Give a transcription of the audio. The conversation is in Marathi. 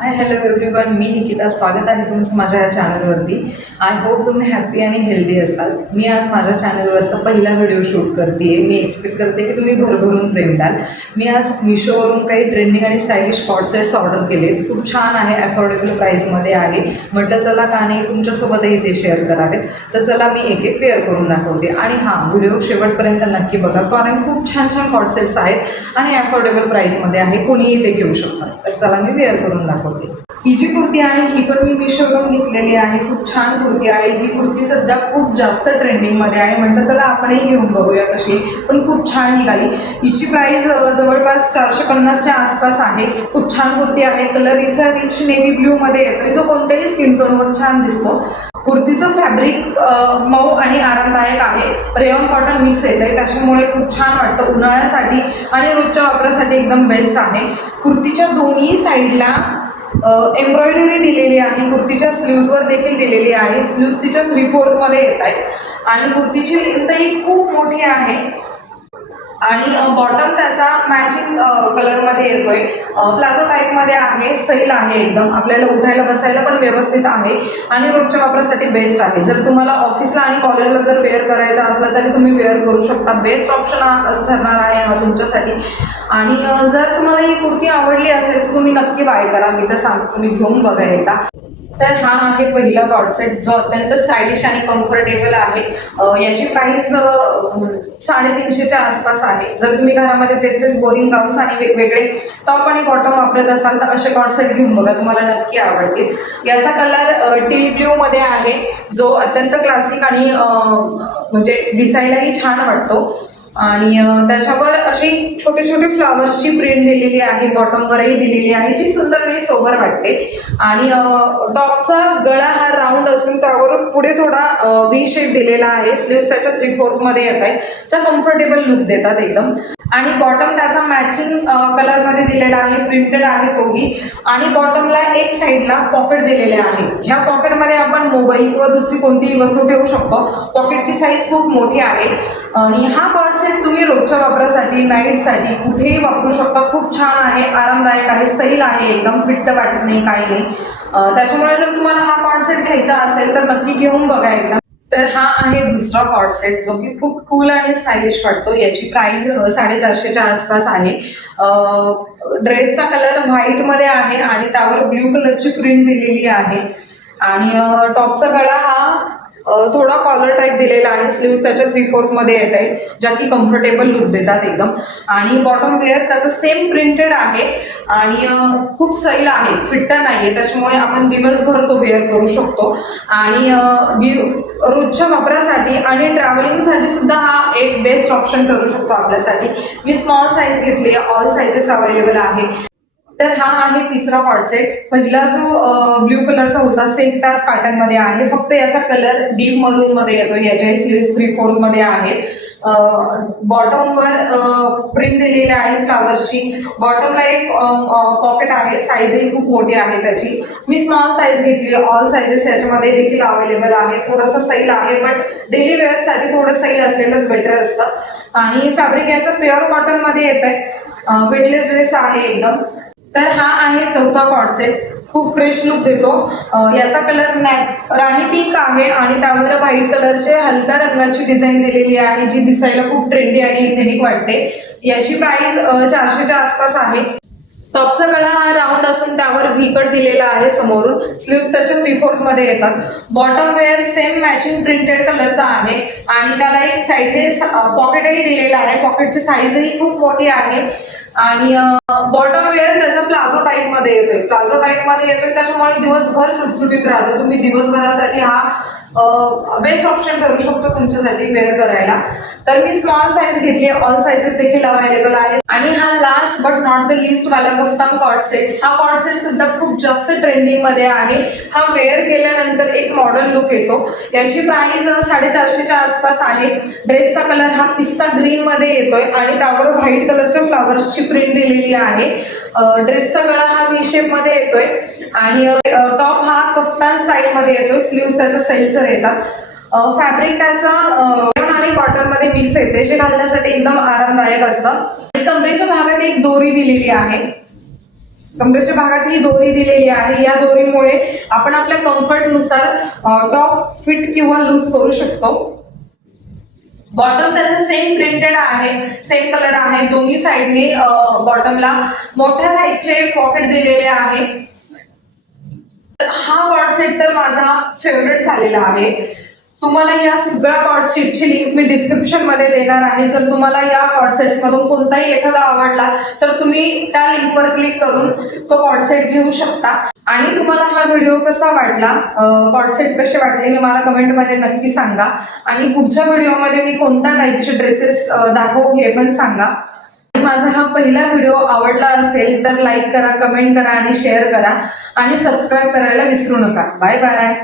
हाय हॅलो एव्हरीवन, मी निकिता. स्वागत आहे तुमचं माझ्या या चॅनलवरती. आय होप तुम्ही हॅप्पी आणि हेल्दी असाल. मी आज माझ्या चॅनलवरचा पहिला व्हिडिओ शूट करते आहे. मी एक्सपेक्ट करते की तुम्ही भरभरून प्रेम द्याल. मी आज मिशोवरून काही ट्रेंडिंग आणि स्टायलिश कॉर्ड सेट्स ऑर्डर केलेत. खूप छान आहे, अफोर्डेबल प्राईसमध्ये आहे. म्हटलं चला का नाही तुमच्यासोबतही ते शेअर करावेत. तर चला मी एक एक वेअर करून दाखवते. आणि हां, व्हिडिओ शेवटपर्यंत नक्की बघा, कारण खूप छान छान कॉर्ड सेट्स आहेत आणि अफोर्डेबल प्राईसमध्ये आहे. कोणीही ते घेऊ शकतात. तर चला मी वेअर करून दाखवते. ही जी कुर्ती आहे ही पण मी मिशोवरून घेतलेली आहे. खूप छान कुर्ती आहे. ही कुर्ती सध्या खूप जास्त ट्रेंडिंगमध्ये आहे. म्हटलं चला आपणही घेऊन बघूया कशी, पण खूप छान निघाली. हिची प्राईस जवळपास 450च्या आसपास आहे. खूप छान कुर्ती आहे. कलर हिचा रिच नेव्ही ब्ल्यूमध्ये येतोय, जो कोणत्याही स्किन टोनवर छान दिसतो. कुर्तीचं फॅब्रिक मऊ आणि आरामदायक आहे. रेयॉन कॉटन मिक्स येत आहे, त्याच्यामुळे खूप छान वाटतं. उन्हाळ्यासाठी आणि रोजच्या वापरासाठी एकदम बेस्ट आहे. कुर्तीच्या दोन्ही साईडला एम्ब्रॉयडरी दिलेली आहे. कुर्तीच्या स्लीव्सवर देखील दिलेली आहे. स्लीव्स तिच्या 3/4मध्ये येत आहेत आणि कुर्तीची लेंथही खूप मोठी आहे. आणि बॉटम त्याचा मॅचिंग कलरमध्ये येतोय. प्लाझो टाईपमध्ये आहे. सैल आहे, एकदम आपल्याला उठायला बसायला पण व्यवस्थित आहे आणि रोजच्या वापरासाठी बेस्ट आहे. जर तुम्हाला ऑफिसला आणि कॉलेजला जर वेअर करायचा असला तरी तुम्ही वेअर करू शकता. बेस्ट ऑप्शन ठरणार आहे हा तुमच्यासाठी. आणि जर तुम्हाला ही कुर्ती आवडली असेल तर तुम्ही नक्की बाय करा. मी तर सांगतो, तुम्ही घेऊन बघा एकदा. तर हा आहे पहिला कॉर्ड सेट, जो अत्यंत स्टायलिश आणि कम्फर्टेबल आहे. याची प्राइस 350च्या आसपास आहे. जर तुम्ही घरामध्ये तेच बोरिंग गाऊन्स आणि वेगवेगळे टॉप आणि बॉटम वापरत असाल तर असे कॉर्ड सेट घेऊन बघा, तुम्हाला नक्की आवडतील. याचा कलर टी ब्ल्यूमध्ये आहे, जो अत्यंत क्लासिक आणि म्हणजे दिसायलाही छान वाटतो. आणि त्याच्यावर अशी छोटे छोटे फ्लावर्सची प्रिंट दिलेली आहे. बॉटमवरही दिलेली आहे, जी सुंदर आणि सोबर वाटते. आणि टॉपचा गळा हा राऊंड असून त्यावर पुढे थोडा व्ही शेप दिलेला आहे. स्लीव्स त्याच्या 3/4मध्ये येत आहे, ज्या कम्फर्टेबल लुक देतात एकदम. आणि बॉटम त्याचा मॅचिंग कलरमध्ये दिलेला आहे, प्रिंटेड आहे तोही. आणि बॉटमला एक साईडला पॉकेट दिलेले आहे. ह्या पॉकेटमध्ये आपण मोबाईल किंवा दुसरी कोणतीही वस्तू ठेवू शकतो. पॉकेटची साईज खूप मोठी आहे. आणि हा कॉर्ड सेट तुम्ही रोजच्या वापरासाठी, नाईटसाठी कुठेही वापरू शकता. खूप छान आहे, आरामदायक आहे, सैल आहे, एकदम फिट्ट वाटत नाही, काही नाही. त्याच्यामुळे जर तुम्हाला हा कॉर्ड सेट घ्यायचा असेल तर नक्की घेऊन बघा एकदा. तर हा आहे दुसरा कॉर्ड सेट, जो की खूप कूल आणि स्टायलिश वाटतो. याची प्राइस 450च्या आसपास आहे. ड्रेसचा कलर व्हाईटमध्ये आहे आणि त्यावर ब्ल्यू कलरची प्रिंट दिलेली आहे. आणि टॉपचा गळा हा थोडा कॉलर टाईप दिलेला आहे. स्लीव्स त्याच्या 3/4मध्ये येत आहे, ज्या की कम्फर्टेबल लुक देतात एकदम. आणि बॉटम वेअर त्याचं सेम प्रिंटेड आहे आणि खूप सैल आहे, फिट्ट नाही आहे. त्याच्यामुळे आपण दिवसभर तो वेअर करू शकतो. आणि रोजच्या वापरासाठी आणि ट्रॅव्हलिंगसाठी सुद्धा हा एक बेस्ट ऑप्शन करू शकतो आपल्यासाठी. मी स्मॉल साईज घेतली आहे, ऑल साईजेस अवेलेबल आहे. तर हा आहे तिसरा कॉर्ड सेट. पहिला जो ब्ल्यू कलरचा होता सेम त्याच पॅटर्नमध्ये आहे, फक्त याचा कलर डीप मरूनमध्ये येतो. याच्याही स्लीव्स 3/4मध्ये आहे. बॉटमवर प्रिंट दिलेली आहे फ्लावर्सची. बॉटमला एक पॉकेट आहे, साईजही खूप मोठी आहे त्याची. मी स्मॉल साईज घेतली. ऑल साईजेस याच्यामध्ये देखील अवेलेबल आहे. थोडासा सैल आहे, बट डेली वेअरसाठी थोडं सैल असलेलंच बेटर असतं. आणि फॅब्रिक याचं प्युअर कॉटनमध्ये येत आहे. वेटलेस ड्रेस आहे एकदम. तर हा आहे चौथा कॉर्ड सेट. खूप फ्रेश लुक देतो. याचा कलर राणी पिंक आहे आणि त्यावर व्हाईट कलरचे हलक्या रंगाची डिझाईन दिलेली आहे, जी दिसायला खूप ट्रेंडी आणि इथेनिक वाटते. याची प्राइस 400च्या आसपास आहे. टॉपचा गळा हा राऊंड असून त्यावर व्ही कट दिलेला आहे समोरून. स्लीव्स त्याच्या 3/4मध्ये येतात. Bottom wear same matching printed कलरचा आहे आणि त्याला एक साईडने पॉकेटही दिलेला आहे. पॉकेटची साईजही खूप मोठी आहे. आणि बॉटम वेअर त्याचा प्लाझो टाईपमध्ये येतोय. त्याच्यामुळे दिवसभर सुटसुटीत राहतं. तुम्ही दिवसभरासाठी हा बेस्ट ऑप्शन करू शकतो तुमच्यासाठी वेअर करायला. तर मी स्मॉल साईज घेतली. ऑल साईजेस देखील अवेलेबल आहेत. आणि हा last but not the list वाला कफ्तान कॉर्ड सेट. हा कॉर्ड सेट सुद्धा खूप जास्त ट्रेंडिंगमध्ये आहे. हा वेअर केल्यानंतर एक मॉडर्न लुक येतो. याची प्राइस 450च्या आसपास आहे. ड्रेसचा कलर हा पिस्ता ग्रीनमध्ये येतोय आणि त्यावर व्हाईट कलरच्या फ्लावर्सची प्रिंट दिलेली आहे. ड्रेसचा गळा हा व्ही शेपमध्ये येतोय आणि टॉप हा कफ्तान स्टाईलमध्ये येतोय. स्लीव्स त्याच्या सैलसर येतात. फॅब्रिक त्याचा आणि कॉटनमध्ये मिक्स येते, जे घालण्यासाठी एकदम आरामदायक असतं. आणि कमरेच्या भागात एक दोरी दिलेली आहे. कमरेच्या भागात ही दोरी दिलेली आहे. या दोरीमुळे आपण आपल्या कम्फर्टनुसार टॉप फिट किंवा लूज करू शकतो. बॉटम त्याचं सेम प्रिंटेड आहे, सेम कलर आहे. दोन्ही साईडने बॉटमला मोठ्या साईजचे पॉकेट दिलेले आहे. हा कॉर्ड सेट तर माझा फेवरेट झालेला आहे. तुम्हाला या सगळ्या कॉर्ड सेटची लिंक मी डिस्क्रिप्शन मध्ये देणार आहे. जर तुम्हाला या कॉर्ड सेट्स मधून कोणताही एखादा आवडला तर तुम्ही त्या लिंकवर क्लिक करून तो कॉर्ड सेट घेऊ शकता. आणि तुम्हाला हा व्हिडिओ कसा वाटला, कॉर्ड सेट कसे वाटले हे मला कमेंटमध्ये नक्की सांगा. आणि पुढच्या व्हिडिओमध्ये मी कोणत्या टाईपचे ड्रेसेस दाखवू हे पण सांगा. माझा हा पहिला व्हिडिओ आवडला असेल तर लाईक करा, कमेंट करा आणि शेअर करा आणि सबस्क्राईब करायला विसरू नका. Bye bye.